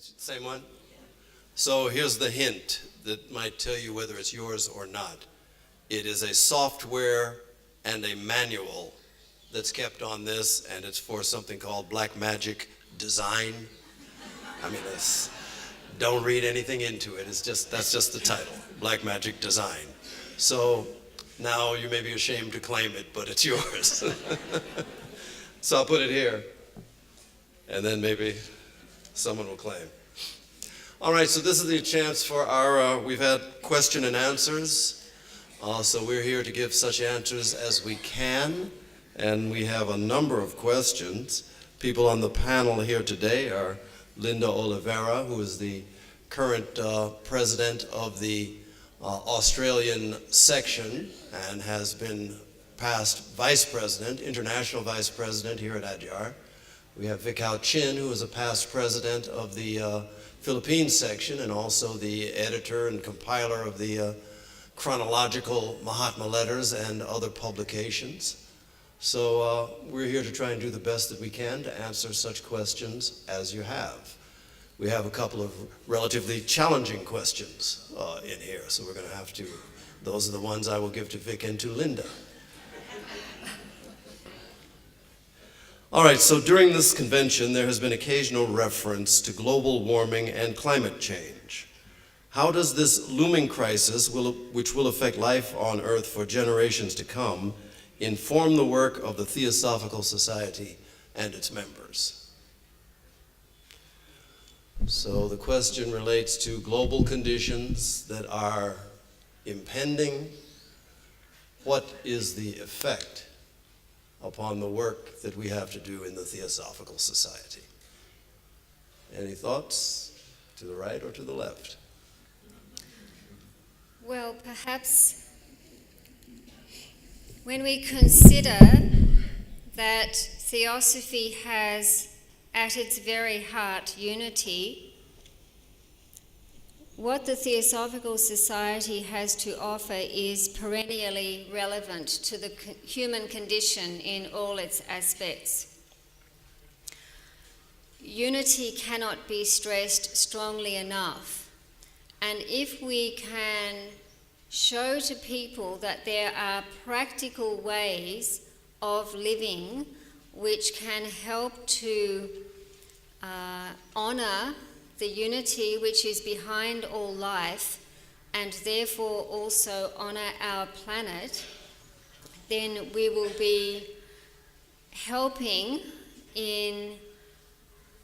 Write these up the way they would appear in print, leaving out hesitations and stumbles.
That's the same one? So here's the hint that might tell you whether it's yours or not. It is a software and a manual that's kept on this, and it's for something called Black Magic Design. I mean, don't read anything into it. That's just the title, Black Magic Design. So now you may be ashamed to claim it, but it's yours. So I'll put it here, and then maybe someone will claim. All right, so this is the chance for our, we've had question and answers. So we're here to give such answers as we can, and we have a number of questions. People on the panel here today are Linda Oliveira, who is the current president of the Australian section and has been past vice president, international vice president here at Adyar. We have Vic Hao Chin, who is a past president of the Philippines section and also the editor and compiler of the chronological Mahatma letters and other publications. So we're here to try and do the best that we can to answer such questions as you have. We have a couple of relatively challenging questions in here, so we're going to have to, those are the ones I will give to Vic and to Linda. All right, so during this convention, there has been occasional reference to global warming and climate change. How does this looming crisis, which will affect life on Earth for generations to come, inform the work of the Theosophical Society and its members? So the question relates to global conditions that are impending. What is the effect upon the work that we have to do in the Theosophical Society? Any thoughts? To the right or to the left? Well, perhaps when we consider that Theosophy has at its very heart unity, what the Theosophical Society has to offer is perennially relevant to the human condition in all its aspects. Unity cannot be stressed strongly enough, and if we can show to people that there are practical ways of living which can help to honour the unity which is behind all life, and therefore also honour our planet, then we will be helping in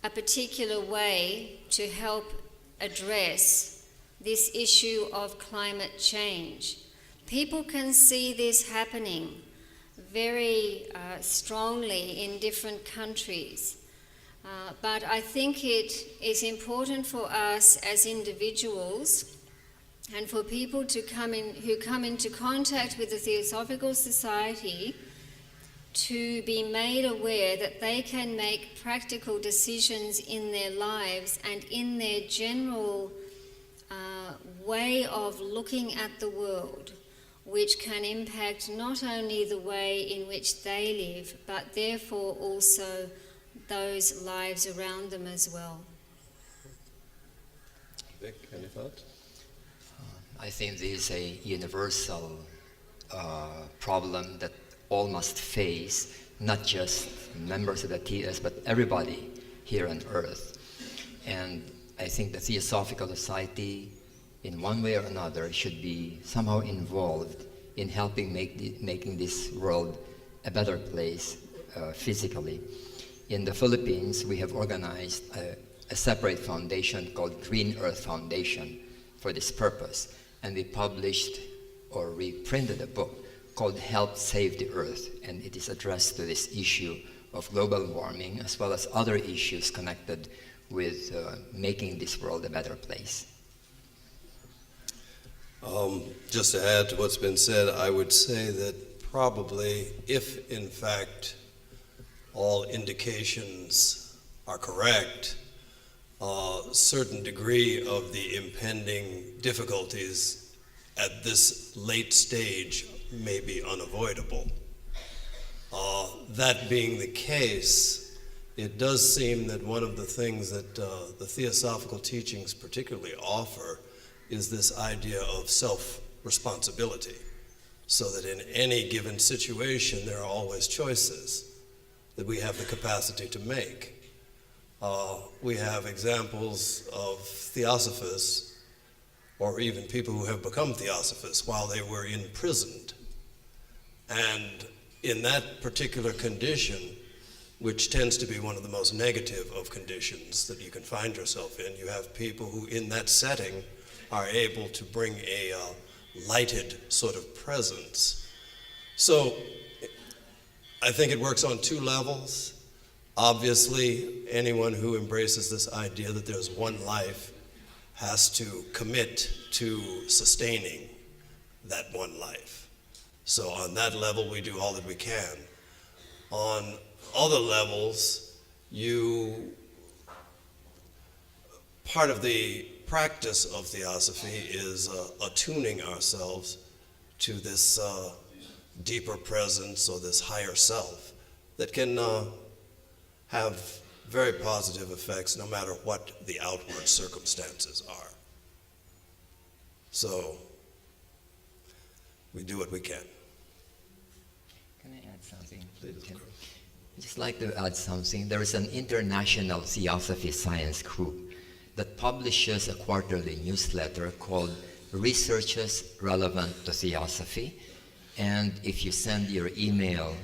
a particular way to help address this issue of climate change. People can see this happening very strongly in different countries. But I think it is important for us as individuals and for people to who come into contact with the Theosophical Society to be made aware that they can make practical decisions in their lives and in their general way of looking at the world, which can impact not only the way in which they live, but therefore also those lives around them as well. Vic, any thoughts? I think this is a universal problem that all must face, not just members of the TS, but everybody here on Earth. And I think the Theosophical Society, in one way or another, should be somehow involved in helping making this world a better place physically. In the Philippines, we have organized a separate foundation called Green Earth Foundation for this purpose. And we published or reprinted a book called Help Save the Earth. And it is addressed to this issue of global warming as well as other issues connected with making this world a better place. Just to add to what's been said, I would say that probably if in fact all indications are correct, a certain degree of the impending difficulties at this late stage may be unavoidable. That being the case, it does seem that one of the things that the theosophical teachings particularly offer is this idea of self-responsibility, so that in any given situation there are always choices that we have the capacity to make. We have examples of theosophists, or even people who have become theosophists while they were imprisoned. And in that particular condition, which tends to be one of the most negative of conditions that you can find yourself in, you have people who in that setting are able to bring a lighted sort of presence. So I think it works on two levels. Obviously, anyone who embraces this idea that there's one life has to commit to sustaining that one life. So on that level, we do all that we can. On other levels, part of the practice of theosophy is attuning ourselves to this deeper presence or this higher self that can have very positive effects no matter what the outward circumstances are. So we do what we can. Can I add something? Please, of course. I'd just like to add something. There is an international theosophy science group that publishes a quarterly newsletter called Researches Relevant to Theosophy. And if you send your email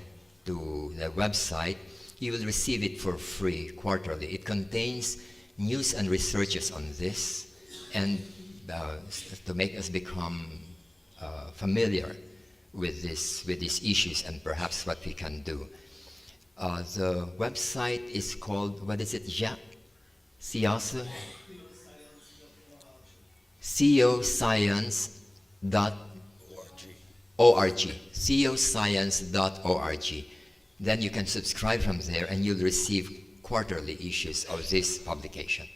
to the website, you will receive it for free quarterly. It contains news and researches on this, and to make us become familiar with these issues and perhaps what we can do. The website is called, what is it, Jacques? Theosophy? theoscience.org. theoscience.org. Then you can subscribe from there and you'll receive quarterly issues of this publication.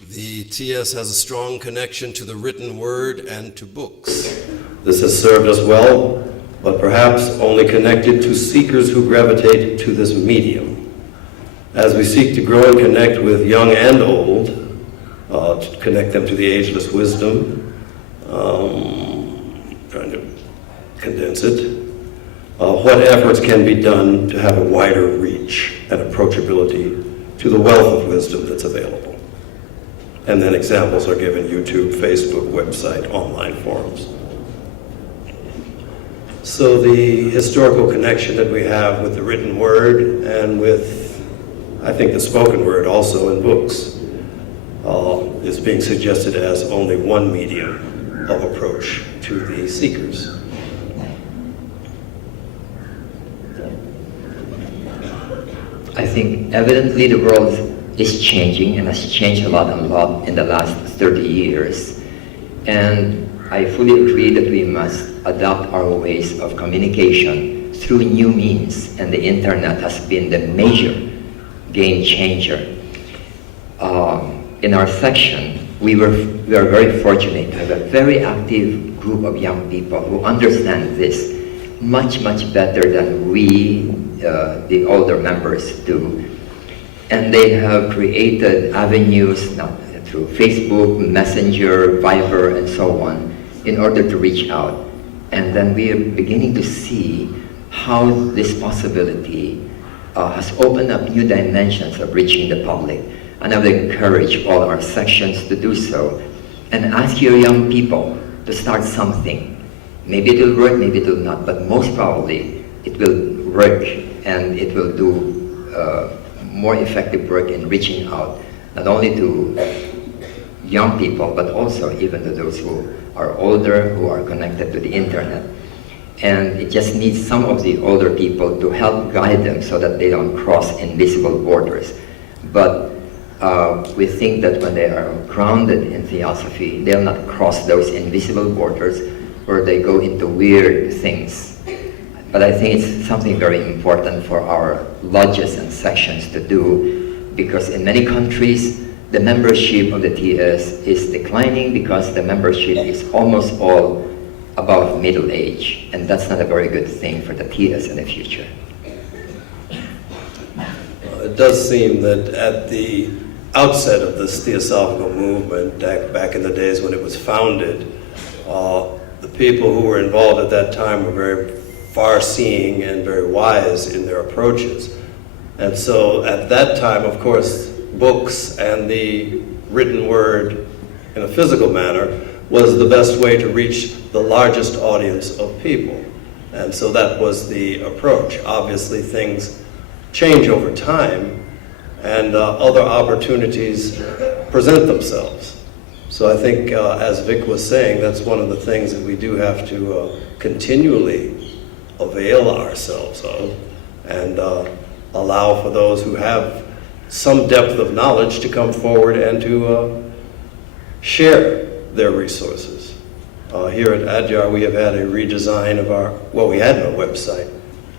The TS has a strong connection to the written word and to books. This has served us well, but perhaps only connected to seekers who gravitate to this medium. As we seek to grow and connect with young and old, to connect them to the ageless wisdom, trying to condense it, what efforts can be done to have a wider reach and approachability to the wealth of wisdom that's available. And then examples are given: YouTube, Facebook, website, online forums. So the historical connection that we have with the written word and with, I think, the spoken word also in books is being suggested as only one medium of approach to the seekers. I think evidently the world is changing and has changed a lot in the last 30 years. And I fully agree that we must adapt our ways of communication through new means, and the internet has been the major game changer. In our section, we are very fortunate to have a very active group of young people who understand this much better than we, the older members, do. And they have created avenues through Facebook, Messenger, Viber, and so on in order to reach out. And then we are beginning to see how this possibility has opened up new dimensions of reaching the public. And I would encourage all our sections to do so. And ask your young people to start something. Maybe it will work, maybe it will not, but most probably it will work, and it will do more effective work in reaching out, not only to young people, but also even to those who are older, who are connected to the internet. And it just needs some of the older people to help guide them so that they don't cross invisible borders. But we think that when they are grounded in theosophy, they'll not cross those invisible borders where they go into weird things. But I think it's something very important for our lodges and sections to do, because in many countries, the membership of the TS is declining because the membership is almost all above middle age, and that's not a very good thing for the TS in the future. it does seem that at the outset of this theosophical movement, back in the days when it was founded, the people who were involved at that time were very far-seeing and very wise in their approaches. And so at that time, of course, books and the written word in a physical manner was the best way to reach the largest audience of people. And so that was the approach. Obviously, things change over time, and other opportunities present themselves. So I think, as Vic was saying, that's one of the things that we do have to continually avail ourselves of, and allow for those who have some depth of knowledge to come forward and to share their resources. Here at Adyar, we have had a redesign of we had no website.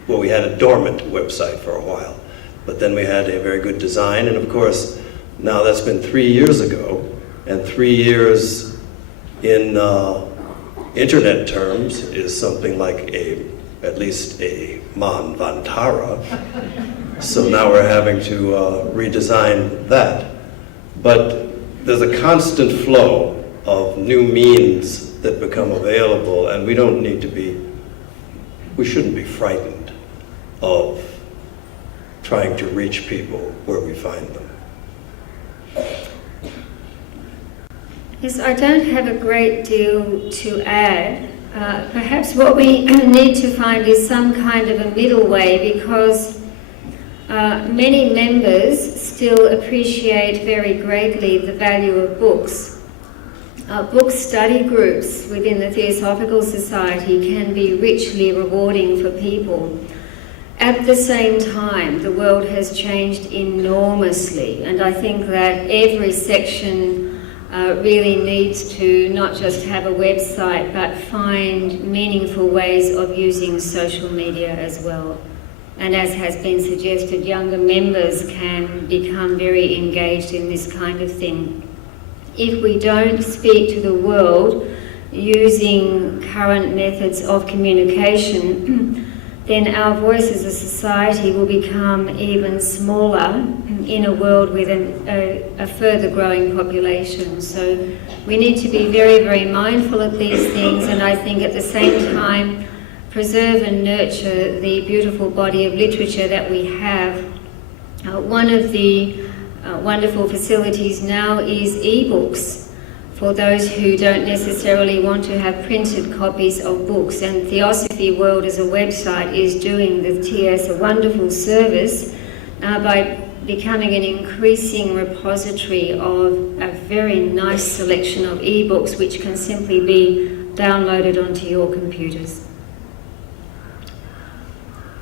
Well, we had a dormant website for a while, but then we had a very good design, and of course, now that's been 3 years ago, and 3 years in internet terms is something like at least a manvantara. So now we're having to redesign that. But there's a constant flow of new means that become available, and we shouldn't be frightened of trying to reach people where we find them. Yes, I don't have a great deal to add. Perhaps what we need to find is some kind of a middle way, because many members still appreciate very greatly the value of books. Book study groups within the Theosophical Society can be richly rewarding for people. At the same time, the world has changed enormously, and I think that every section really needs to not just have a website, but find meaningful ways of using social media as well. And as has been suggested, younger members can become very engaged in this kind of thing. If we don't speak to the world using current methods of communication, then our voice as a society will become even smaller in a world with a further growing population. So we need to be very, very mindful of these things, and I think at the same time preserve and nurture the beautiful body of literature that we have. One of the wonderful facilities now is e-books for those who don't necessarily want to have printed copies of books, and Theosophy World as a website is doing the TS a wonderful service by becoming an increasing repository of a very nice selection of e-books which can simply be downloaded onto your computers.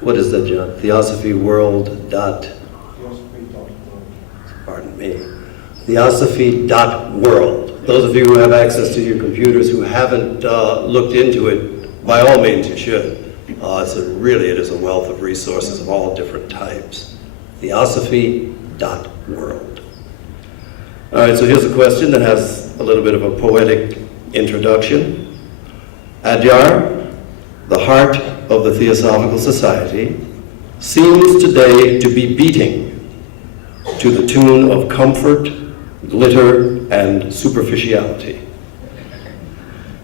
What is that, John? Theosophy World. Pardon me. Theosophy.world. Those of you who have access to your computers who haven't looked into it, by all means you should. It is a wealth of resources of all different types. Theosophy.world. All right, so here's a question that has a little bit of a poetic introduction. Adyar, the heart of the Theosophical Society, seems today to be beating to the tune of comfort, glitter, and superficiality.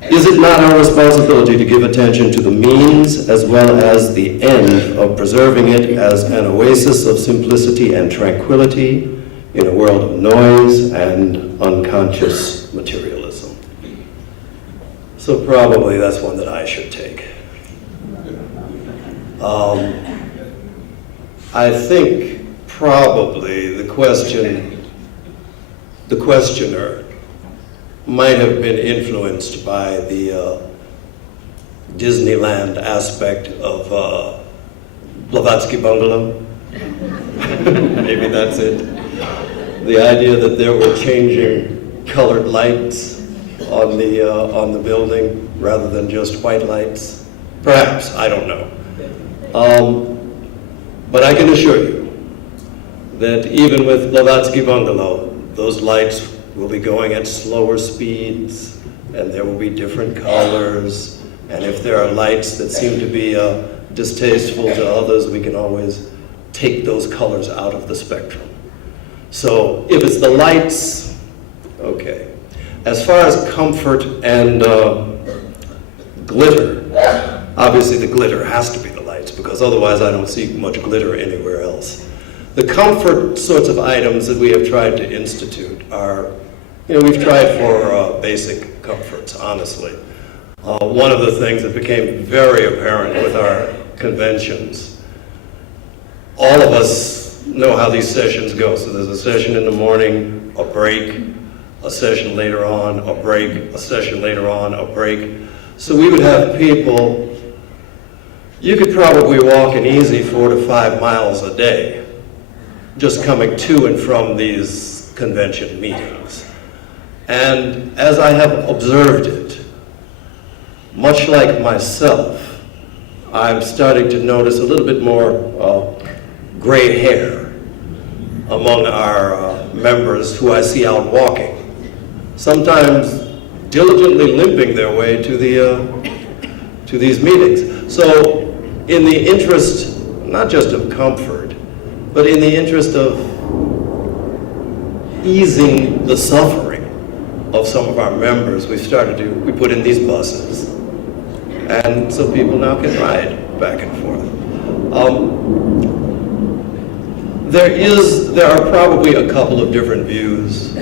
Is it not our responsibility to give attention to the means as well as the end of preserving it as an oasis of simplicity and tranquility in a world of noise and unconscious materialism? So probably that's one that I should take. I think probably the questioner might have been influenced by the Disneyland aspect of Blavatsky Bungalow. Maybe that's it. The idea that there were changing colored lights on the building rather than just white lights. Perhaps, I don't know. But I can assure you that even with Blavatsky Bungalow, those lights will be going at slower speeds, and there will be different colors, and if there are lights that seem to be distasteful to others, we can always take those colors out of the spectrum. So if it's the lights, okay. As far as comfort and glitter, obviously the glitter has to be the lights, because otherwise I don't see much glitter anywhere else. The comfort sorts of items that we have tried to institute are, we've tried for basic comforts, honestly. One of the things that became very apparent with our conventions, all of us know how these sessions go. So there's a session in the morning, a break, a session later on, a break, a session later on, a break. So we would have people, you could probably walk an easy 4 to 5 miles a day just coming to and from these convention meetings. And as I have observed it, much like myself, I'm starting to notice a little bit more gray hair among our members who I see out walking, sometimes diligently limping their way to these meetings. So in the interest, not just of comfort, but in the interest of easing the suffering of some of our members, we put in these buses. And so people now can ride back and forth. There are probably a couple of different views.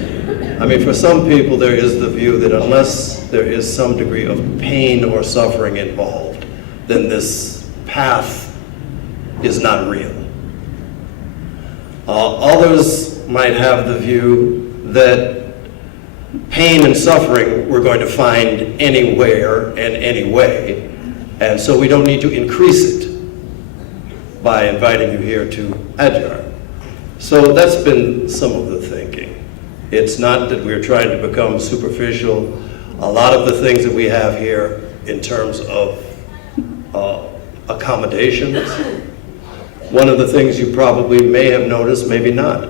I mean, for some people, there is the view that unless there is some degree of pain or suffering involved, then this path is not real. Others might have the view that pain and suffering we're going to find anywhere and anyway, and so we don't need to increase it by inviting you here to Adyar. So that's been some of the thinking. It's not that we're trying to become superficial. A lot of the things that we have here in terms of accommodations, one of the things you probably may have noticed, maybe not,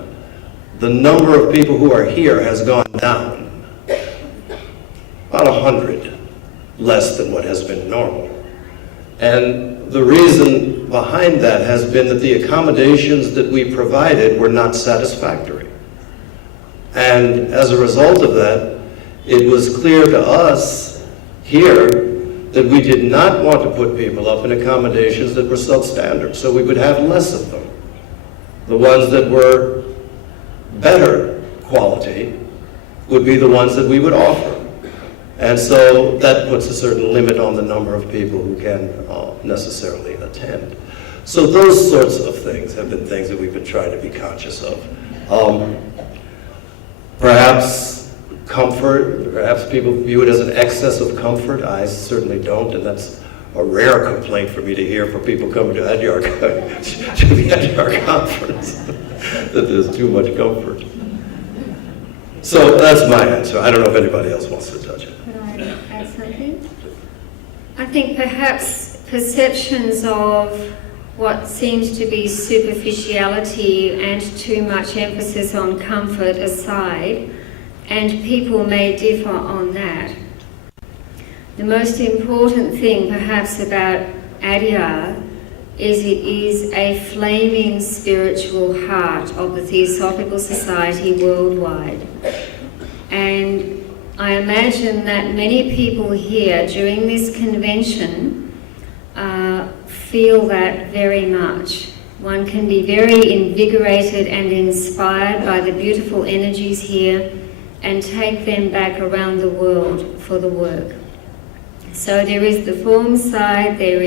the number of people who are here has gone down, about 100 less than what has been normal. And the reason behind that has been that the accommodations that we provided were not satisfactory. And as a result of that, it was clear to us here that we did not want to put people up in accommodations that were substandard, so we would have less of them. The ones that were better quality would be the ones that we would offer. And so that puts a certain limit on the number of people who can necessarily attend. So those sorts of things have been things that we've been trying to be conscious of. Perhaps comfort, perhaps people view it as an excess of comfort. I certainly don't, and that's a rare complaint for me to hear for people coming to Adyar, to the Adyar conference, that there's too much comfort. So that's my answer. I don't know if anybody else wants to touch it. Can I add something? I think perhaps perceptions of what seems to be superficiality and too much emphasis on comfort aside, and people may differ on that. The most important thing perhaps about Adyar is it is a flaming spiritual heart of the Theosophical Society worldwide. And I imagine that many people here during this convention feel that very much. One can be very invigorated and inspired by the beautiful energies here and take them back around the world for the work. So there is the form side, there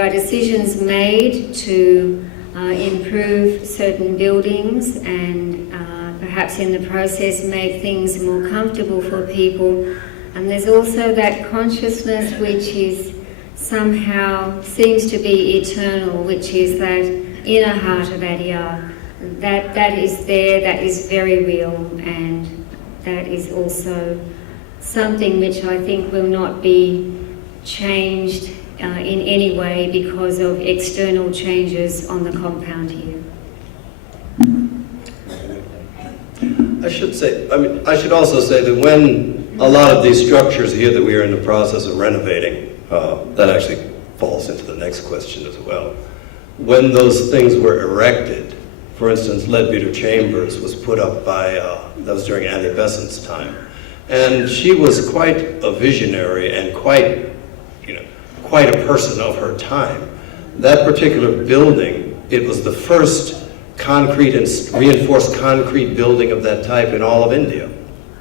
are decisions made to improve certain buildings and perhaps in the process make things more comfortable for people. And there's also that consciousness which is somehow seems to be eternal, which is that inner heart of Adyar. That is there, that is very real, and that is also something which I think will not be changed in any way because of external changes on the compound here. I should also say that when a lot of these structures here that we are in the process of renovating, that actually falls into the next question as well. when those things were erected, for instance, Leadbeater Chambers was put up by, that was during Annie Besant's time. And she was quite a visionary and quite a person of her time. That particular building, it was the first concrete and reinforced concrete building of that type in all of India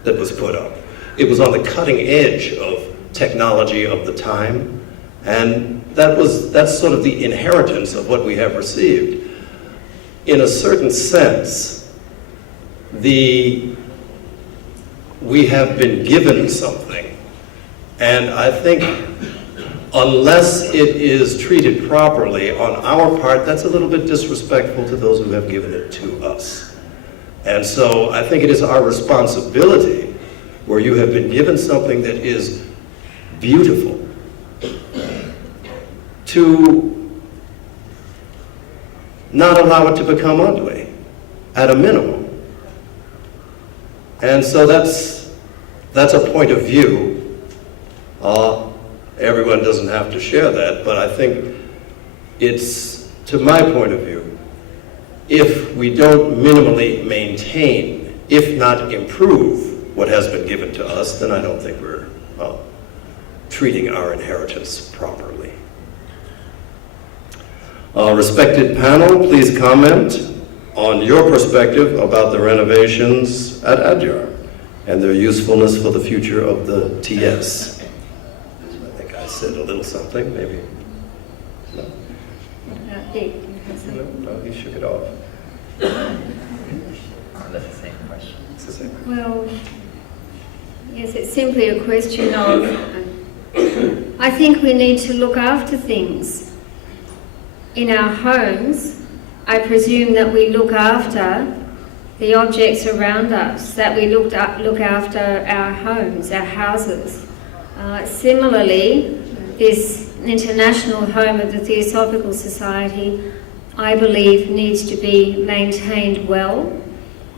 that was put up. It was on the cutting edge of technology of the time, and that's sort of the inheritance of what we have received. In a certain sense, we have been given something, and I think unless it is treated properly on our part, that's a little bit disrespectful to those who have given it to us. And so I think it is our responsibility, where you have been given something that is beautiful, to not allow it to become ugly, at a minimum. And so that's a point of view. Everyone doesn't have to share that, but I think it's, to my point of view, if we don't minimally maintain, if not improve, what has been given to us, then I don't think we're treating our inheritance properly. Respected panel, please comment on your perspective about the renovations at Adyar and their usefulness for the future of the TS. I think I said a little something, maybe. No? No, he shook it off. That's the same question. It's the same. Well, yes, it's simply a question of, I think we need to look after things. In our homes, I presume that we look after the objects around us, that we look after our homes, our houses. Similarly, this international home of the Theosophical Society, I believe, needs to be maintained well,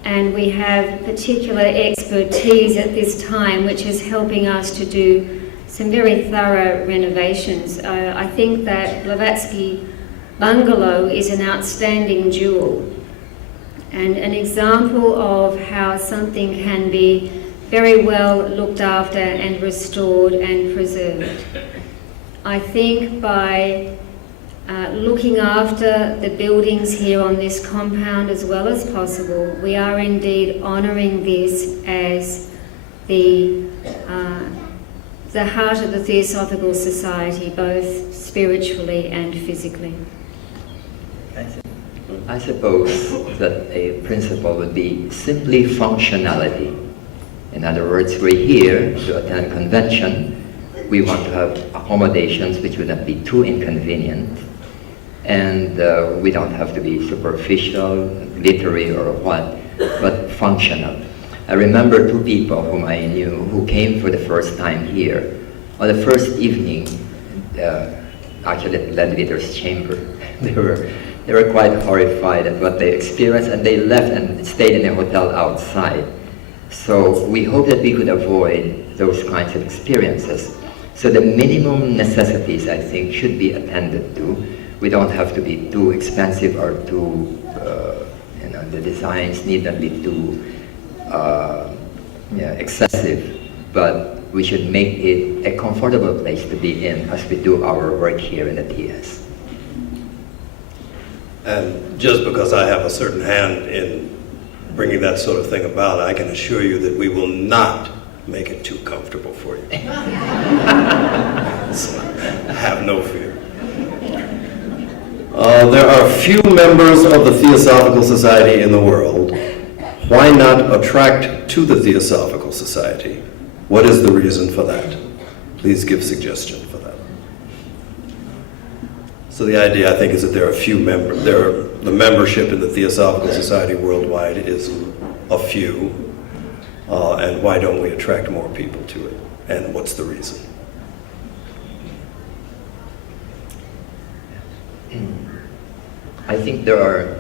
and we have particular expertise at this time which is helping us to do some very thorough renovations. I think that Blavatsky Bungalow is an outstanding jewel and an example of how something can be very well looked after and restored and preserved. I think by looking after the buildings here on this compound as well as possible, we are indeed honouring this as the heart of the Theosophical Society, both spiritually and physically. I suppose that a principle would be simply functionality. In other words, we're here to attend a convention. We want to have accommodations which would not be too inconvenient, and we don't have to be superficial, glittery, or what, but functional. I remember two people whom I knew who came for the first time here. On the first evening, actually at Leadbeater's chamber, they were quite horrified at what they experienced, and they left and stayed in a hotel outside. So we hope that we could avoid those kinds of experiences. So the minimum necessities, I think, should be attended to. We don't have to be too expensive or too, the designs need not be too excessive, but we should make it a comfortable place to be in as we do our work here in the TS. And just because I have a certain hand in bringing that sort of thing about, I can assure you that we will not make it too comfortable for you. So, have no fear. There are few members of the Theosophical Society in the world. Why not attract to the Theosophical Society? What is the reason for that? Please give suggestion for that. So the idea, I think, is that there are few members. The membership in the Theosophical Society worldwide is a few, and why don't we attract more people to it? And what's the reason? I think there are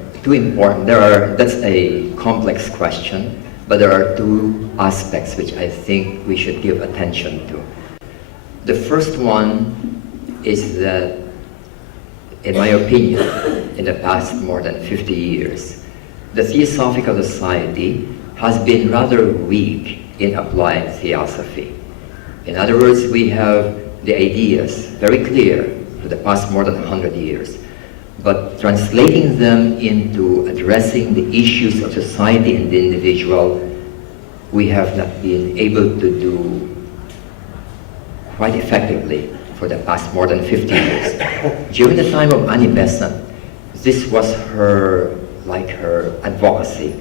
that's a complex question, but there are two aspects which I think we should give attention to. The first one is that, in my opinion, in the past more than 50 years, the Theosophical Society has been rather weak in applied theosophy. In other words, we have the ideas very clear for the past more than 100 years, but translating them into addressing the issues of society and the individual, we have not been able to do quite effectively for the past more than 50 years. During the time of Annie Besant, this was her advocacy,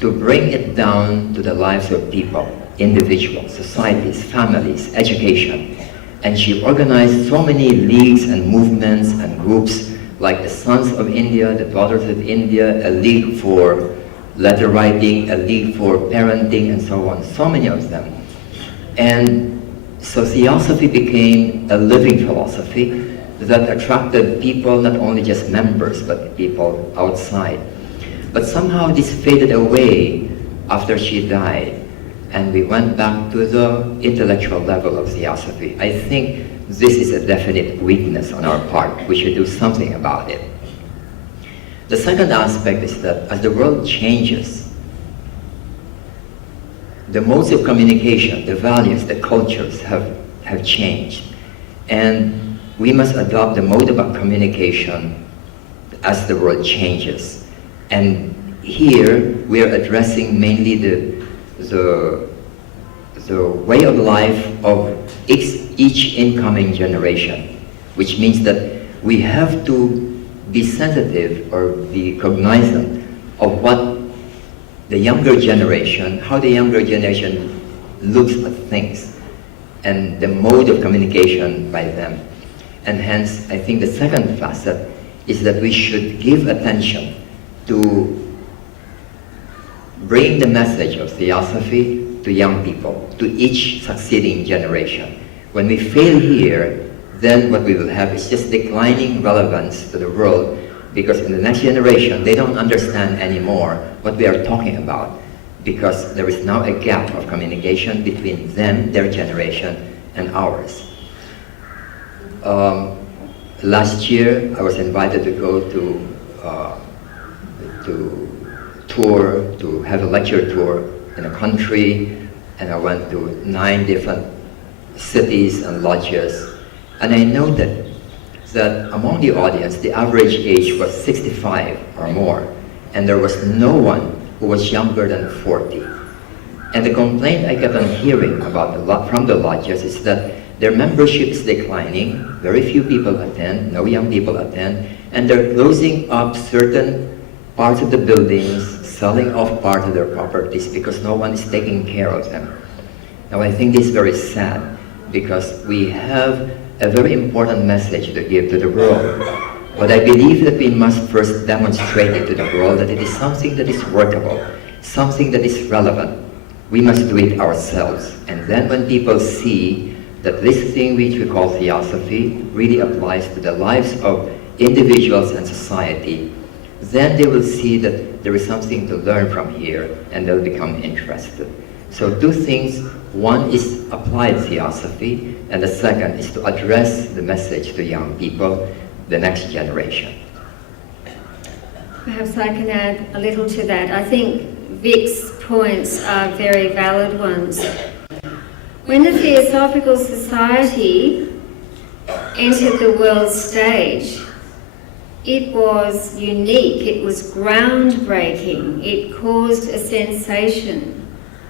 to bring it down to the lives of people, individuals, societies, families, education. And she organized so many leagues and movements and groups like the Sons of India, the Daughters of India, a league for letter writing, a league for parenting, and so on, so many of them. And so theosophy became a living philosophy that attracted people, not only just members, but people outside. But somehow this faded away after she died, and we went back to the intellectual level of theosophy. I think this is a definite weakness on our part. We should do something about it. The second aspect is that as the world changes, the modes of communication, the values, the cultures have changed. And we must adopt the mode of communication as the world changes. And here we are addressing mainly the way of life of each incoming generation, which means that we have to be sensitive or be cognizant of what the younger generation, how the younger generation looks at things, and the mode of communication by them. And hence, I think the second facet is that we should give attention to bring the message of theosophy to young people, to each succeeding generation. When we fail here, then what we will have is just declining relevance to the world, because in the next generation, they don't understand anymore what we are talking about, because there is now a gap of communication between them, their generation, and ours. Last year, I was invited to go to have a lecture tour in a country, and I went to 9 different cities and lodges. And I noted that among the audience, the average age was 65 or more, and there was no one who was younger than 40. And the complaint I kept on hearing from the lodges is that their membership is declining, very few people attend, no young people attend, and they're closing up certain parts of the buildings, selling off part of their properties because no one is taking care of them. Now I think this is very sad, because we have a very important message to give to the world. But I believe that we must first demonstrate it to the world that it is something that is workable, something that is relevant. We must do it ourselves. And then when people see that this thing which we call theosophy really applies to the lives of individuals and society, then they will see that there is something to learn from here, and they'll become interested. So 2 things. One is applied theosophy, and the second is to address the message to young people, the next generation. Perhaps I can add a little to that. I think Vic's points are very valid ones. When the Theosophical Society entered the world stage, it was unique, it was groundbreaking, it caused a sensation.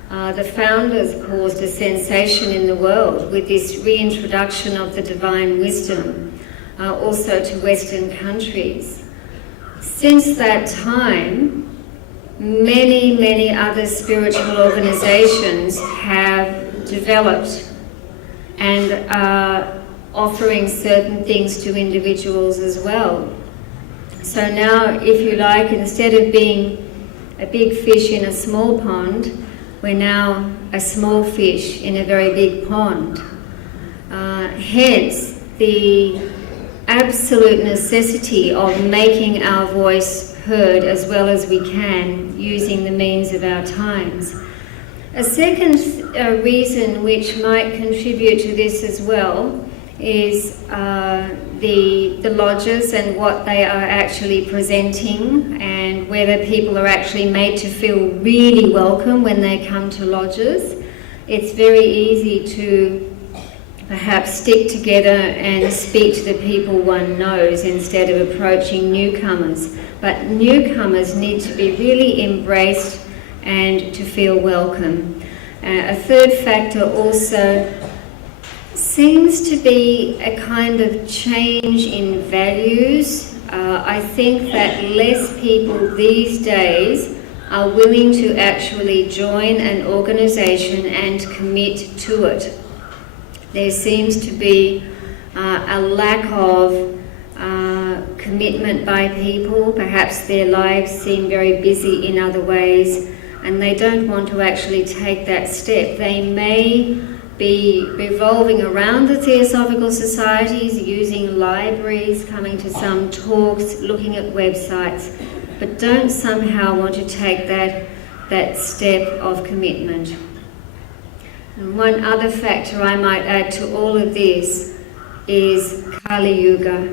The founders caused a sensation in the world with this reintroduction of the divine wisdom, also to Western countries. Since that time, many other spiritual organizations have developed and are offering certain things to individuals as well. So now, if you like, instead of being a big fish in a small pond, we're now a small fish in a very big pond. Hence, the absolute necessity of making our voice heard as well as we can using the means of our times. A second reason which might contribute to this as well is the lodges and what they are actually presenting, and whether people are actually made to feel really welcome when they come to lodges. It's very easy to perhaps stick together and speak to the people one knows instead of approaching newcomers. But newcomers need to be really embraced and to feel welcome. A third factor also seems to be a kind of change in values. I think that less people these days are willing to actually join an organisation and commit to it. There seems to be a lack of commitment by people. Perhaps their lives seem very busy in other ways and they don't want to actually take that step. They may be revolving around the Theosophical Societies, using libraries, coming to some talks, looking at websites, but don't somehow want to take that step of commitment. And one other factor I might add to all of this is Kali Yuga.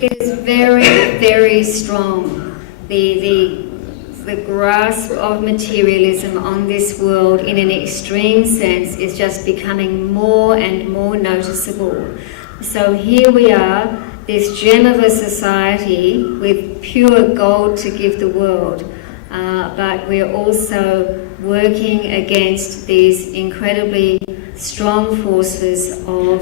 It is very, very strong. The grasp of materialism on this world in an extreme sense is just becoming more and more noticeable. So here we are, this gem of a society with pure gold to give the world, but we're also working against these incredibly strong forces of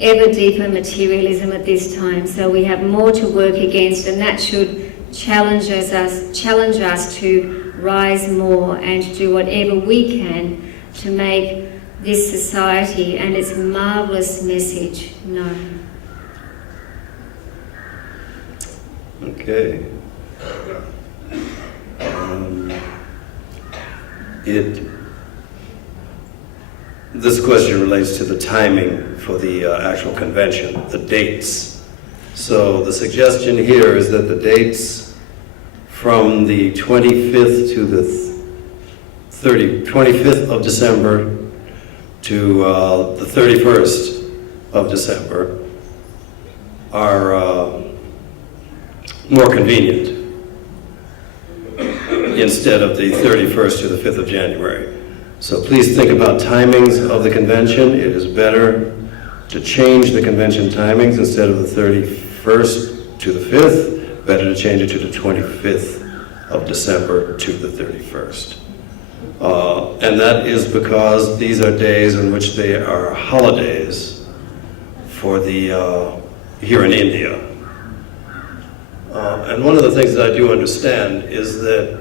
ever deeper materialism at this time. So we have more to work against, and that should challenge us to rise more and do whatever we can to make this society and its marvellous message known. Okay. This question relates to the timing for the actual convention, the dates. So the suggestion here is that the dates from the 25th to the 25th of December to the 31st of December are more convenient instead of the 31st to the 5th of January. So please think about timings of the convention. It is better to change the convention timings instead of the 31st to the 5th, better to change it to the 25th of December to the 31st. And that is because these are days in which they are holidays for the, here in India. And one of the things that I do understand is that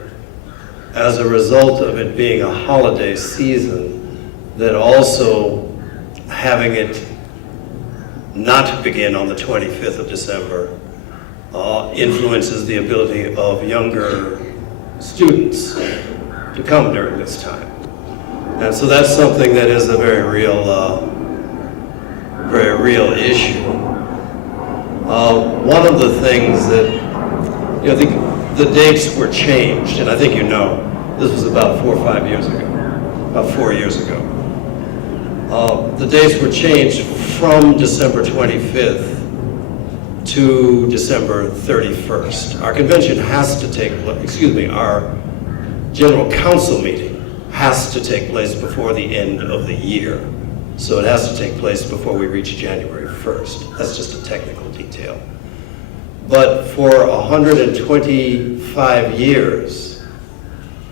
as a result of it being a holiday season, that also having it not begin on the 25th of December influences the ability of younger students to come during this time. And so that's something that is a very real issue. One of the things that, the dates were changed, and I think you know, this was about 4 or 5 years ago, about 4 years ago. The dates were changed from December 25th to December 31st. Our convention has to take, our General Council meeting has to take place before the end of the year. So it has to take place before we reach January 1st. That's just a technical detail. But for 125 years,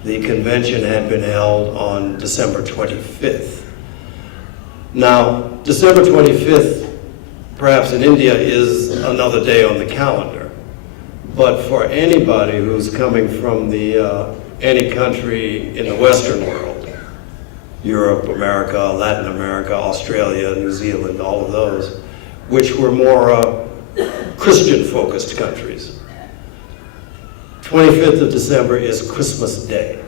the convention had been held on December 25th. Now, December 25th, perhaps in India, is another day on the calendar. But for anybody who's coming from any country in the Western world, Europe, America, Latin America, Australia, New Zealand, all of those, which were more Christian-focused countries. 25th of December is Christmas Day.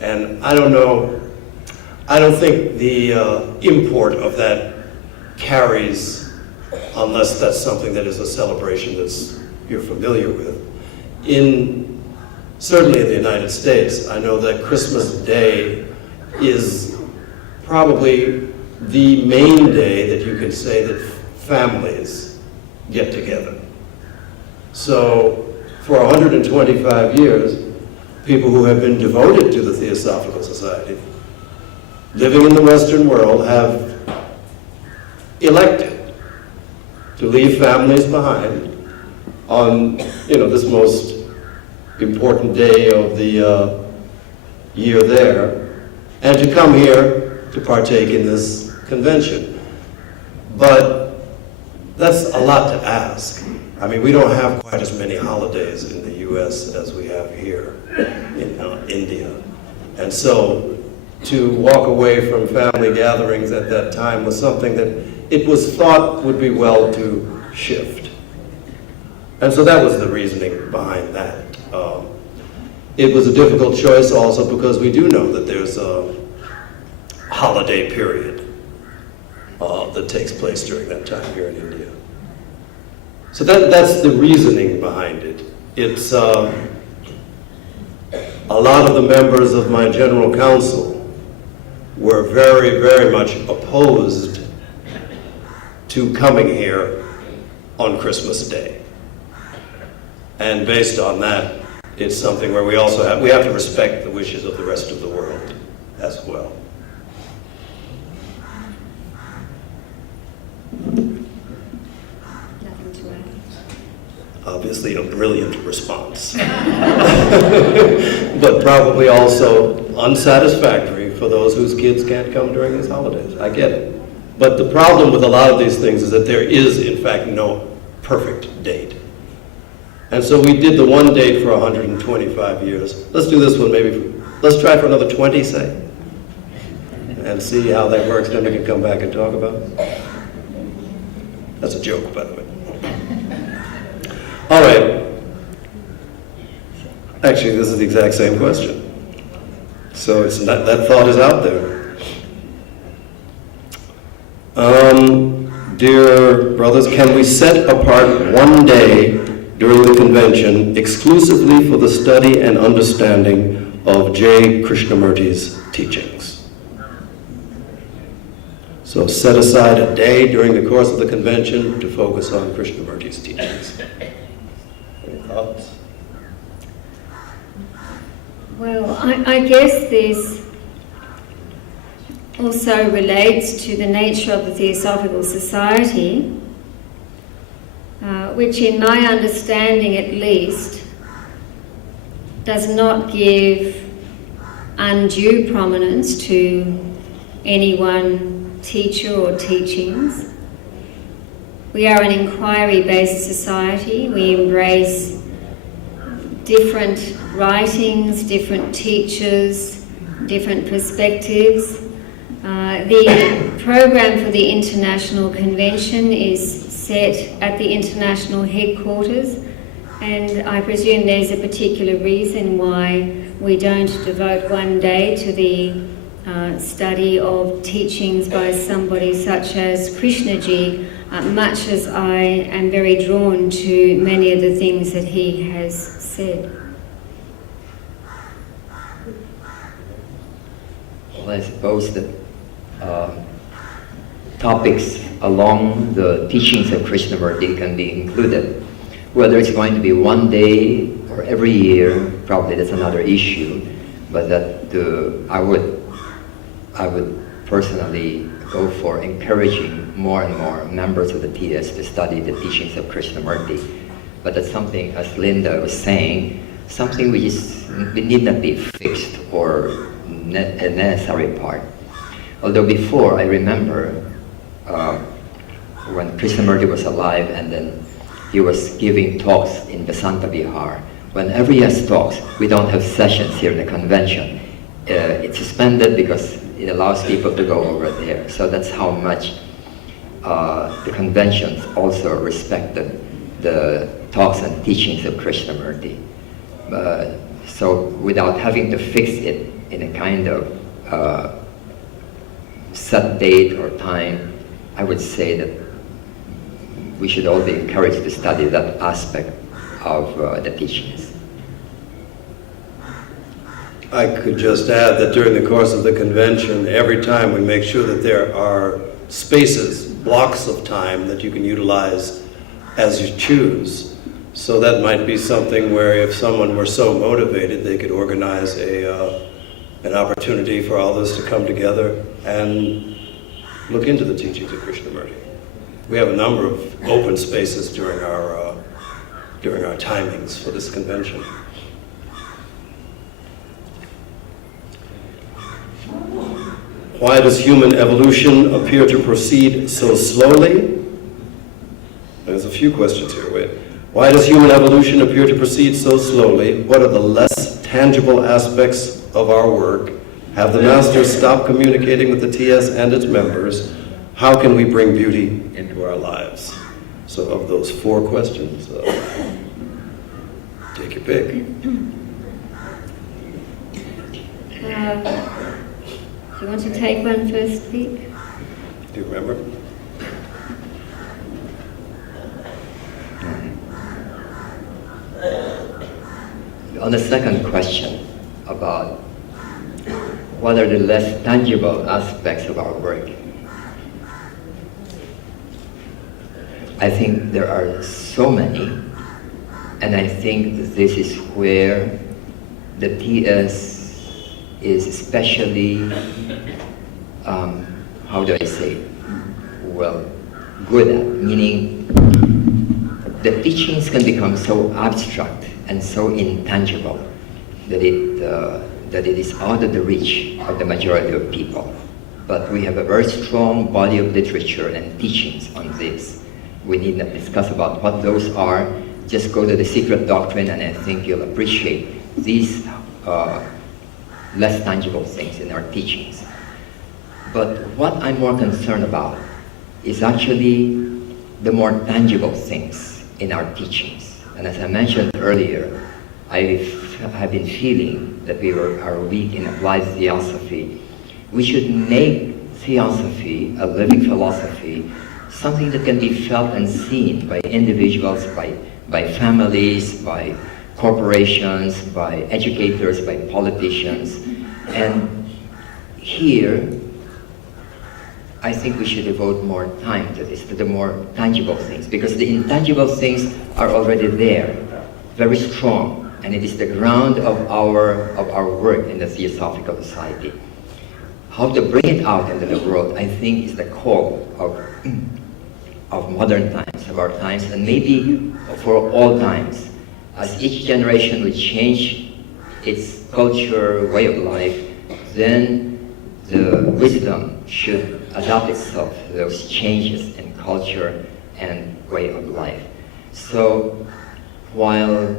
And I don't think the import of that carries, unless that's something that is a celebration you're familiar with. Certainly in the United States, I know that Christmas Day is probably the main day that you can say that families get together. So for 125 years, people who have been devoted to the Theosophical Society, living in the Western world, have elected to leave families behind on, this most important day of the year there, and to come here to partake in this convention. But that's a lot to ask. I mean, we don't have quite as many holidays in the U.S. as we have here in India. And so to walk away from family gatherings at that time was something that it was thought would be well to shift. And so that was the reasoning behind that. It was a difficult choice also because we do know that there's a holiday period that takes place during that time here in India. So that's the reasoning behind it. It's a lot of the members of my general council were very, very much opposed to coming here on Christmas Day. And based on that, it's something where we have to respect the wishes of the rest of the world as well. Nothing to add. Obviously a brilliant response. But probably also unsatisfactory for those whose kids can't come during these holidays. I get it. But the problem with a lot of these things is that there is, in fact, no perfect date. And so we did the one date for 125 years. Let's do this one let's try for another 20, say, and see how that works. Then we can come back and talk about it. That's a joke, by the way. All right. Actually, this is the exact same question. So it's not, that thought is out there. Dear brothers, can we set apart one day during the convention exclusively for the study and understanding of J. Krishnamurti's teachings? So set aside a day during the course of the convention to focus on Krishnamurti's teachings. Any thoughts? Well, I guess this also relates to the nature of the Theosophical Society, which in my understanding at least does not give undue prominence to any one teacher or teachings. We are an inquiry-based society. We embrace different writings, different teachers, different perspectives. The program for the International Convention is set at the international headquarters, and I presume there's a particular reason why we don't devote one day to the study of teachings by somebody such as Krishnaji, much as I am very drawn to many of the things that he has said. Well, I suppose that topics along the teachings of Krishnamurti can be included. Whether it's going to be one day or every year, probably that's another issue. But that I would personally go for encouraging more and more members of the TS to study the teachings of Krishnamurti. But that's something, as Linda was saying, something which need not be fixed or a necessary part. Although before, I remember when Krishnamurti was alive, and then he was giving talks in Vasanta Vihar. Whenever he has talks, we don't have sessions here in the convention. It's suspended because it allows people to go over there. So that's how much the conventions also respected the talks and teachings of Krishnamurti. So without having to fix it in a kind of set date or time, I would say that we should all be encouraged to study that aspect of the teachings. I could just add that during the course of the convention, every time we make sure that there are spaces, blocks of time that you can utilize as you choose. So that might be something where if someone were so motivated, they could organize an opportunity for all this to come together and look into the teachings of Krishnamurti. We have a number of open spaces during our timings for this convention. Why does human evolution appear to proceed so slowly? There's a few questions here. Wait. Why does human evolution appear to proceed so slowly? What are the less tangible aspects of our work? Have the masters stopped communicating with the TS and its members? How can we bring beauty into our lives? So of those 4 questions, take your pick. Do you want to take one first, Pete? Do you remember? On the second question about what are the less tangible aspects of our work, I think there are so many, and I think that this is where the TS is especially, how do I say, well, good at, meaning the teachings can become so abstract and so intangible that it is out of the reach of the majority of people. But we have a very strong body of literature and teachings on this. We need not discuss about what those are. Just go to the secret doctrine, and I think you'll appreciate these less tangible things in our teachings. But what I'm more concerned about is actually the more tangible things in our teachings. And as I mentioned earlier, I have been feeling that we are weak in applied theosophy. We should make theosophy, a living philosophy, something that can be felt and seen by individuals, by families, by corporations, by educators, by politicians. And here, I think we should devote more time to this, to the more tangible things, because the intangible things are already there, very strong, and it is the ground of our work in the Theosophical Society. How to bring it out into the world, I think, is the call of modern times, of our times, and maybe for all times. As each generation will change its culture, way of life, then the wisdom should adapt itself to those changes in culture and way of life. So while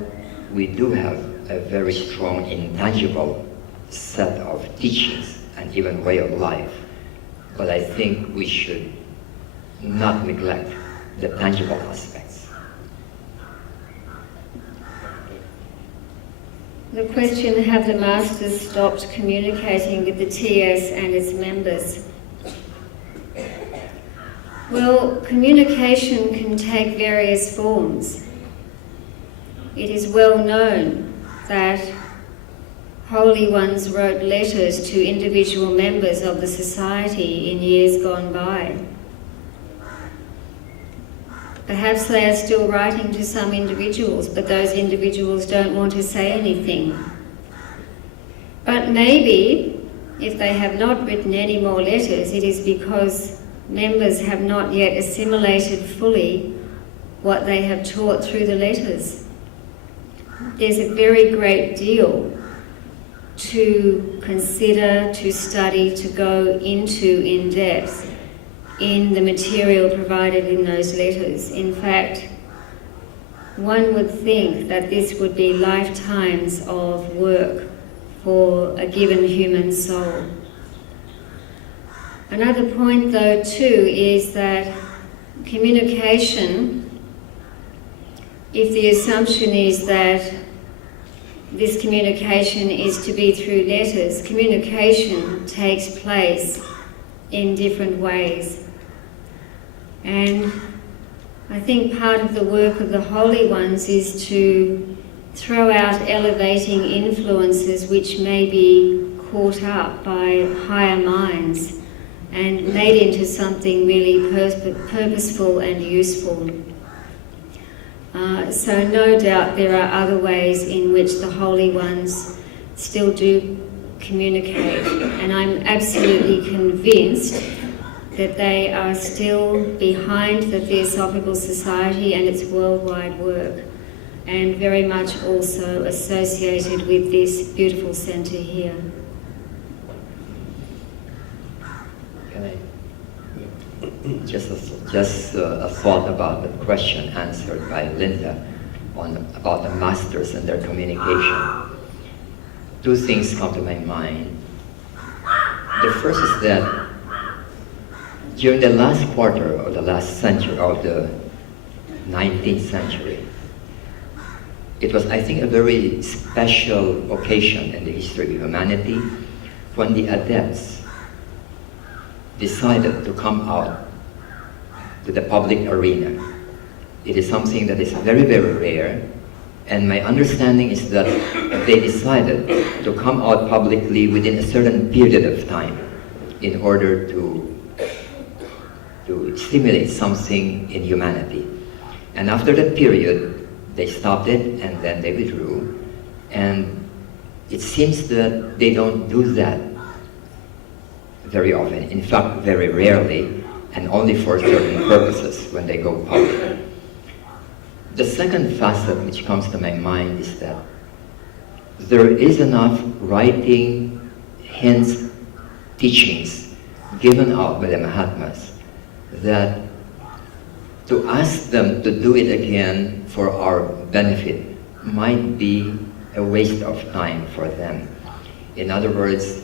we do have a very strong, intangible set of teachings and even way of life, but I think we should not neglect the tangible aspects. The question, have the masters stopped communicating with the TS and its members? Well, communication can take various forms. It is well known that holy ones wrote letters to individual members of the society in years gone by. Perhaps they are still writing to some individuals, but those individuals don't want to say anything. But maybe, if they have not written any more letters, it is because members have not yet assimilated fully what they have taught through the letters. There's a very great deal to consider, to study, to go into in depth in the material provided in those letters. In fact, one would think that this would be lifetimes of work for a given human soul. Another point, though, too, is that communication, if the assumption is that this communication is to be through letters, communication takes place in different ways. And I think part of the work of the holy ones is to throw out elevating influences which may be caught up by higher minds and made into something really purposeful and useful. So no doubt there are other ways in which the Holy Ones still do communicate, and I'm absolutely convinced that they are still behind the Theosophical Society and its worldwide work, and very much also associated with this beautiful centre here. Can I? Just a thought about the question answered by Linda about the masters and their communication. Two things come to my mind. The first is that during the last quarter of the last century, of the 19th century, it was, I think, a very special occasion in the history of humanity when the adepts decided to come out to the public arena. It is something that is very, very rare, and my understanding is that they decided to come out publicly within a certain period of time in order to stimulate something in humanity. And after that period, they stopped it and then they withdrew. And it seems that they don't do that very often. In fact, very rarely, and only for certain purposes when they go public. The second facet which comes to my mind is that there is enough writing, hints, teachings given out by the Mahatmas that to ask them to do it again for our benefit might be a waste of time for them. In other words,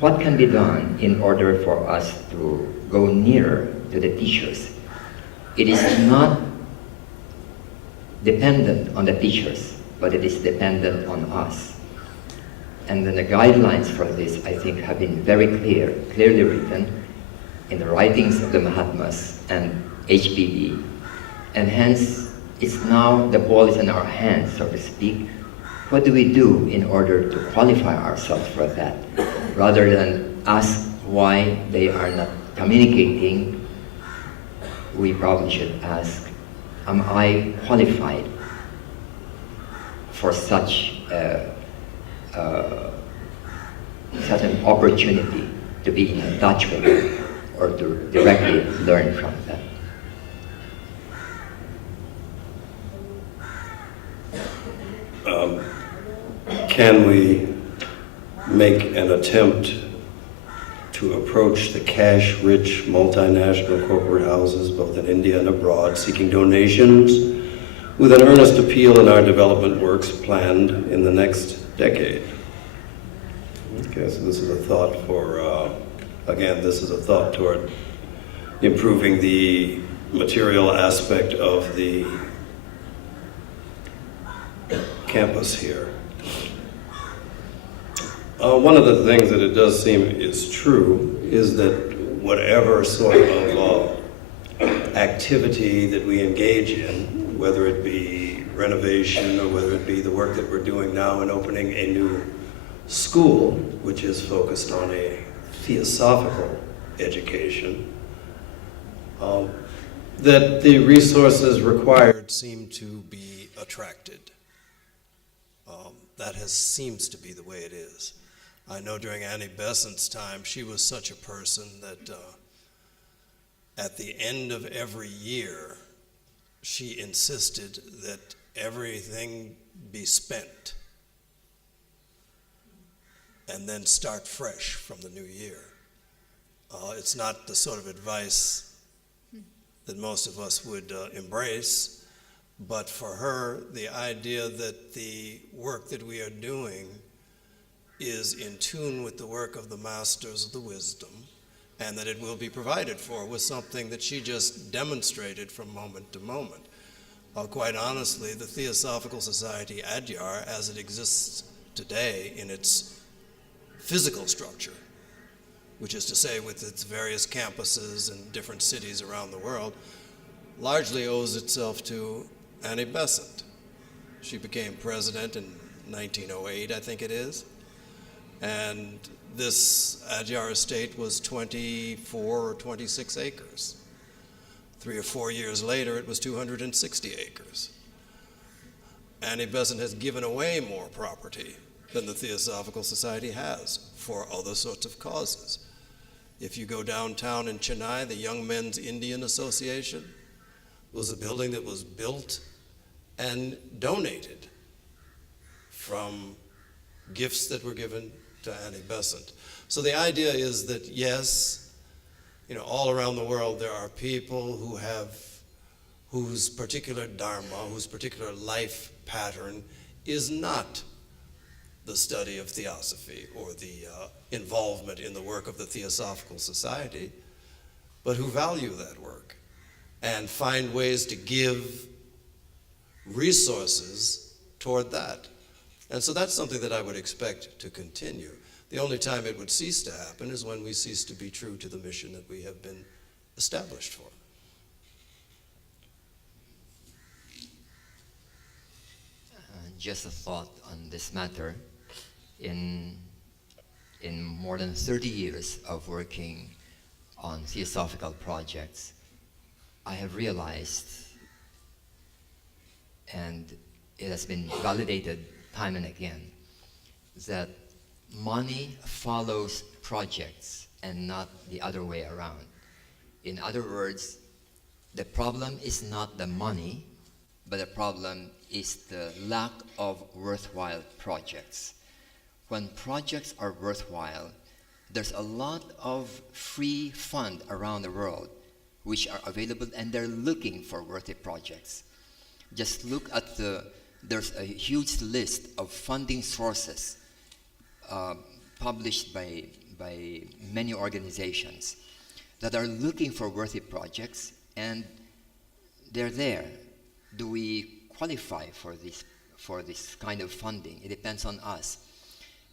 what can be done in order for us to go nearer to the teachers? It is not dependent on the teachers, but it is dependent on us. And then the guidelines for this, I think, have been very clearly written in the writings of the Mahatmas and HBD. And hence, it's now, the ball is in our hands, so to speak. What do we do in order to qualify ourselves for that? Rather than ask why they are not communicating, we probably should ask, am I qualified for such an opportunity to be in touch with them or to directly learn from them? Can we make an attempt to approach the cash-rich multinational corporate houses, both in India and abroad, seeking donations with an earnest appeal in our development works planned in the next decade? Okay, so this is a thought for, again, this is a thought toward improving the material aspect of the campus here. One of the things that it does seem is true is that whatever sort of activity that we engage in, whether it be renovation or whether it be the work that we're doing now in opening a new school, which is focused on a theosophical education, that the resources required Seem to be attracted. That seems to be the way it is. I know during Annie Besant's time, she was such a person that at the end of every year, she insisted that everything be spent and then start fresh from the new year. It's not the sort of advice that most of us would embrace, but for her, the idea that the work that we are doing is in tune with the work of the masters of the wisdom, and that it will be provided for was something that she just demonstrated from moment to moment. Quite honestly, the Theosophical Society Adyar, as it exists today in its physical structure, which is to say with its various campuses in different cities around the world, largely owes itself to Annie Besant. She became president in 1908, I think it is, and this Adyar estate was 24 or 26 acres. 3 or 4 years later, it was 260 acres. Annie Besant has given away more property than the Theosophical Society has for other sorts of causes. If you go downtown in Chennai, the Young Men's Indian Association was a building that was built and donated from gifts that were given to Annie Besant. So the idea is that yes, all around the world there are people whose particular dharma, whose particular life pattern is not the study of theosophy or the involvement in the work of the Theosophical Society, but who value that work and find ways to give resources toward that. And so that's something that I would expect to continue. The only time it would cease to happen is when we cease to be true to the mission that we have been established for. Just a thought on this matter. In more than 30 years of working on theosophical projects, I have realized, and it has been validated time and again, that money follows projects and not the other way around. In other words, the problem is not the money, but the problem is the lack of worthwhile projects. When projects are worthwhile, there's a lot of free fund around the world which are available, and they're looking for worthy projects. Just look at there's a huge list of funding sources published by many organizations that are looking for worthy projects, and they're there. Do we qualify for this kind of funding? It depends on us.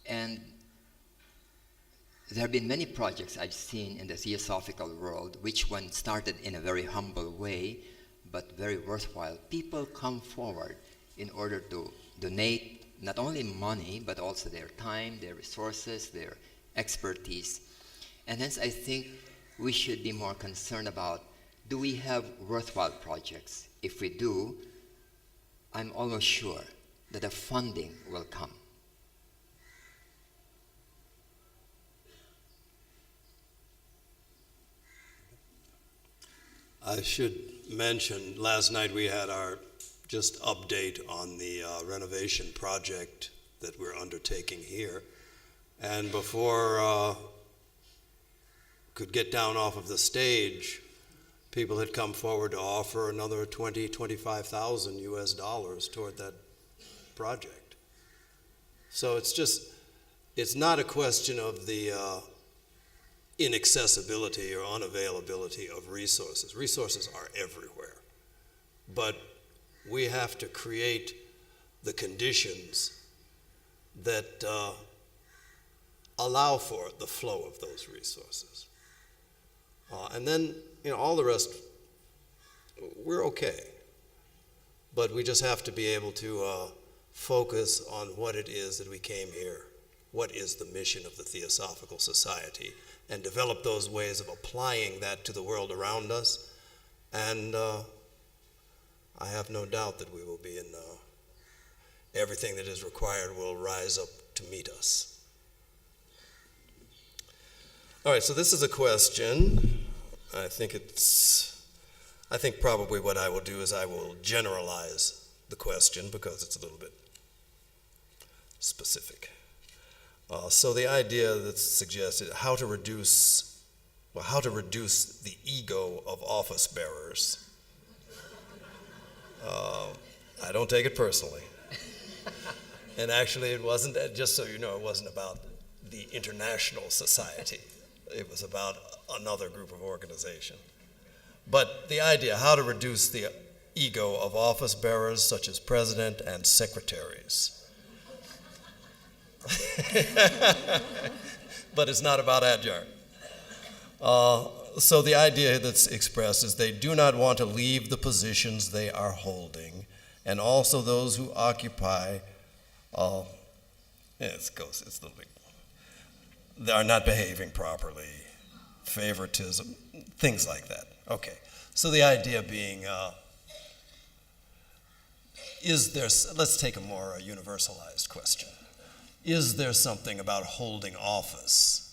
And there have been many projects I've seen in the theosophical world, which when started in a very humble way, but very worthwhile, people come forward in order to donate not only money, but also their time, their resources, their expertise. And hence I think we should be more concerned about, do we have worthwhile projects? If we do, I'm almost sure that the funding will come. I should mention, last night we had our just update on the renovation project that we're undertaking here. And before could get down off of the stage, people had come forward to offer another $25,000 US toward that project. So it's not a question of the inaccessibility or unavailability of resources. Resources are everywhere. But we have to create the conditions that allow for the flow of those resources. And then, all the rest, we're okay. But we just have to be able to focus on what it is that we came here. What is the mission of the Theosophical Society? And develop those ways of applying that to the world around us. And I have no doubt that we will be in everything that is required will rise up to meet us. All right, so this is a question. I think probably what I will do is I will generalize the question because it's a little bit specific. So the idea that's suggested, how to reduce the ego of office bearers. I don't take it personally. And actually it wasn't, just so you know, it wasn't about the international society. It was about another group of organization. But the idea, how to reduce the ego of office bearers such as president and secretaries. But it's not about Adyar. So the idea that's expressed is they do not want to leave the positions they are holding, and also those who occupy, it's a little bit, they are not behaving properly, favoritism, things like that. Okay, so the idea being, let's take a more universalized question. Is there something about holding office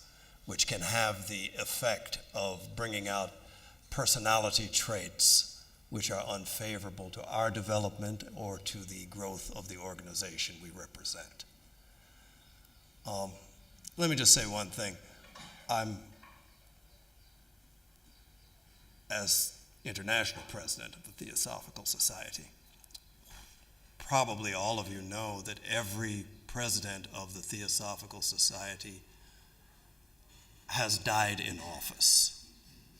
which can have the effect of bringing out personality traits which are unfavorable to our development or to the growth of the organization we represent? Let me just say one thing. As international president of the Theosophical Society, probably all of you know that every president of the Theosophical Society has died in office,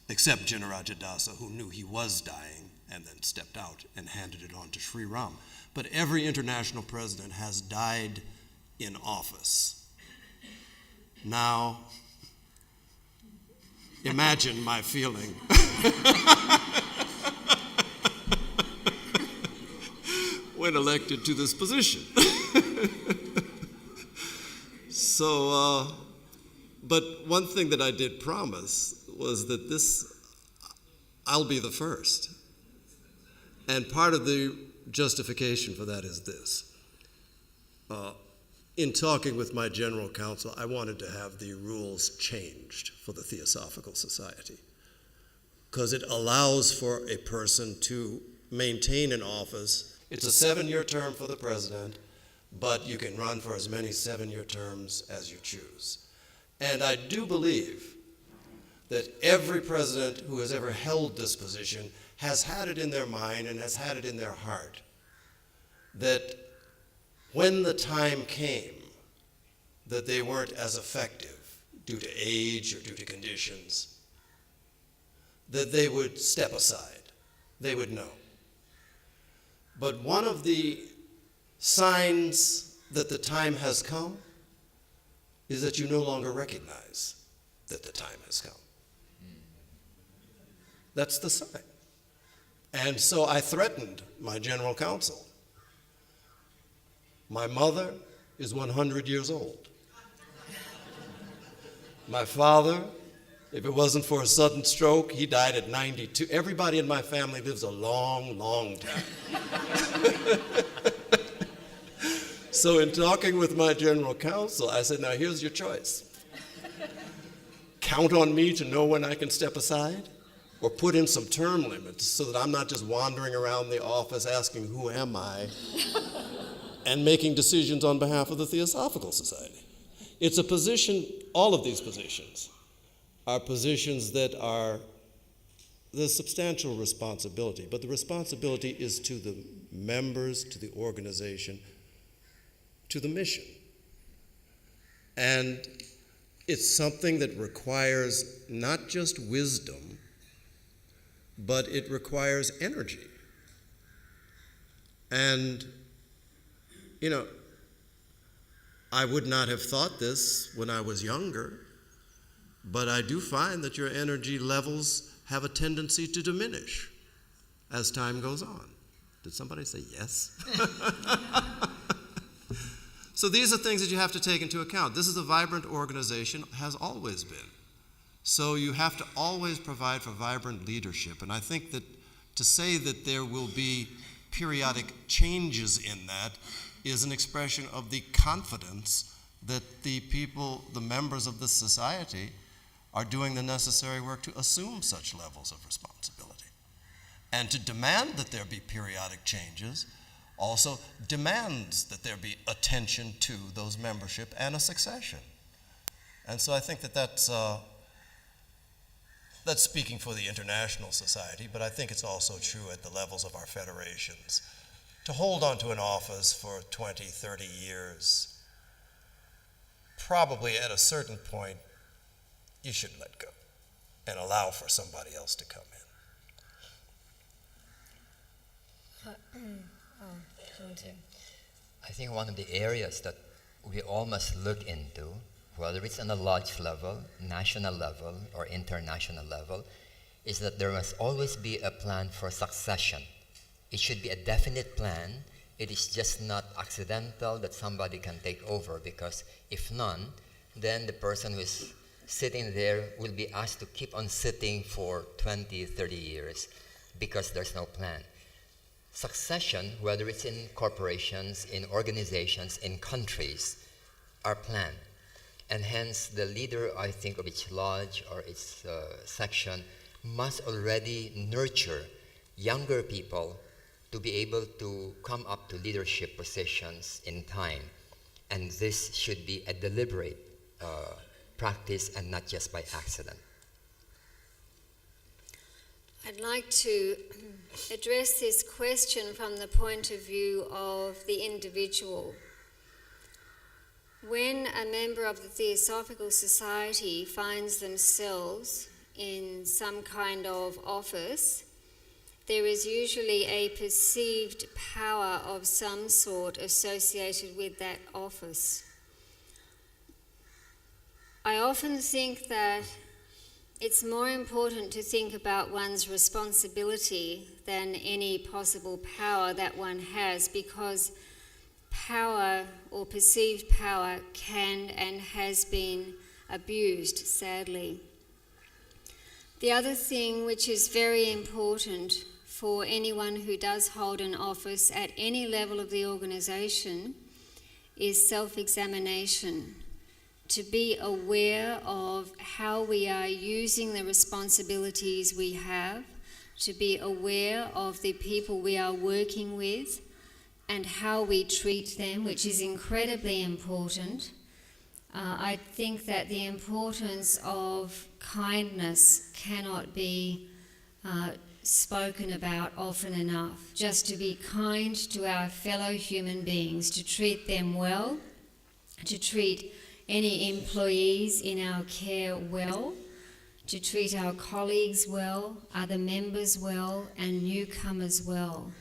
except Jinarajadasa, who knew he was dying and then stepped out and handed it on to Sri Ram. But every international president has died in office. Now, imagine my feeling when elected to this position. So, but one thing that I did promise was that I'll be the first. And part of the justification for that is this. In talking with my general counsel, I wanted to have the rules changed for the Theosophical Society because it allows for a person to maintain an office. It's a 7-year term for the president, but you can run for as many 7-year terms as you choose. And I do believe that every president who has ever held this position has had it in their mind and has had it in their heart that when the time came that they weren't as effective due to age or due to conditions, that they would step aside. They would know. But one of the signs that the time has come is that you no longer recognize that the time has come. That's the sign. And so I threatened my general counsel. My mother is 100 years old. My father, if it wasn't for a sudden stroke, he died at 92. Everybody in my family lives a long, long time. So in talking with my general counsel, I said, now here's your choice. Count on me to know when I can step aside, or put in some term limits so that I'm not just wandering around the office asking, who am I, and making decisions on behalf of the Theosophical Society. It's a position, all of these positions are positions that are the substantial responsibility, but the responsibility is to the members, to the organization, to the mission. And it's something that requires not just wisdom, but it requires energy. And, you know, I would not have thought this when I was younger, but I do find that your energy levels have a tendency to diminish as time goes on. Did somebody say yes? So these are things that you have to take into account. This is a vibrant organization, has always been. So you have to always provide for vibrant leadership. And I think that to say that there will be periodic changes in that is an expression of the confidence that the people, the members of this society, are doing the necessary work to assume such levels of responsibility. And to demand that there be periodic changes also demands that there be attention to those membership and a succession. And so I think that that's speaking for the international society, but I think it's also true at the levels of our federations. To hold on to an office for 20, 30 years, probably at a certain point, you should let go and allow for somebody else to come in. I think one of the areas that we all must look into whether it's on a large level, national level, or international level, is that there must always be a plan for succession. It should be a definite plan. It is just not accidental that somebody can take over, because if none, then the person who is sitting there will be asked to keep on sitting for 20, 30 years because there's no plan. Succession, whether it's in corporations, in organizations, in countries, are planned. And hence, the leader, I think, of each lodge or its section must already nurture younger people to be able to come up to leadership positions in time. And this should be a deliberate practice and not just by accident. I'd like to address this question from the point of view of the individual. When a member of the Theosophical Society finds themselves in some kind of office, there is usually a perceived power of some sort associated with that office. I often think that it's more important to think about one's responsibility than any possible power that one has, because power or perceived power can and has been abused, sadly. The other thing which is very important for anyone who does hold an office at any level of the organisation is self-examination. To be aware of how we are using the responsibilities we have, to be aware of the people we are working with and how we treat them, which is incredibly important. I think that the importance of kindness cannot be spoken about often enough. Just to be kind to our fellow human beings, to treat them well, to treat any employees in our care well, to treat our colleagues well, other members well, and newcomers well.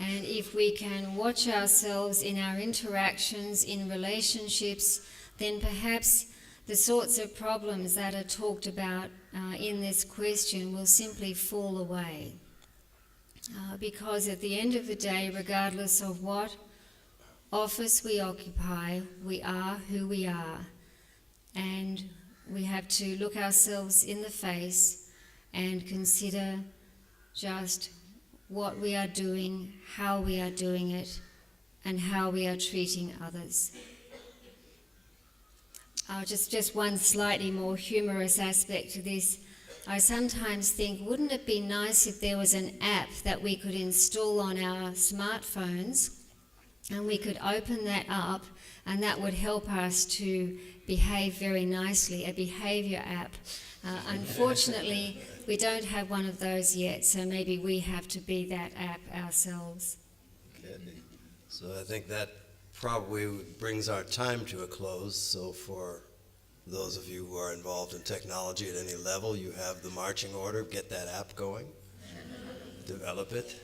And if we can watch ourselves in our interactions, in relationships, then perhaps the sorts of problems that are talked about in this question will simply fall away. Because at the end of the day, regardless of what office we occupy, we are who we are, and we have to look ourselves in the face and consider just what we are doing, how we are doing it, and how we are treating others. Just one slightly more humorous aspect to this. I sometimes think, wouldn't it be nice if there was an app that we could install on our smartphones, and we could open that up, and that would help us to behave very nicely, a behaviour app. Unfortunately, we don't have one of those yet, so maybe we have to be that app ourselves. Okay. So I think that probably brings our time to a close. So for those of you who are involved in technology at any level, you have the marching order, get that app going, develop it.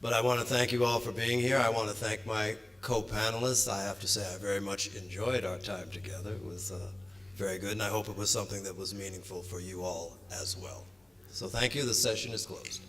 But I want to thank you all for being here. I want to thank my co-panelists. I have to say I very much enjoyed our time together. It was very good, and I hope it was something that was meaningful for you all as well. So thank you. The session is closed.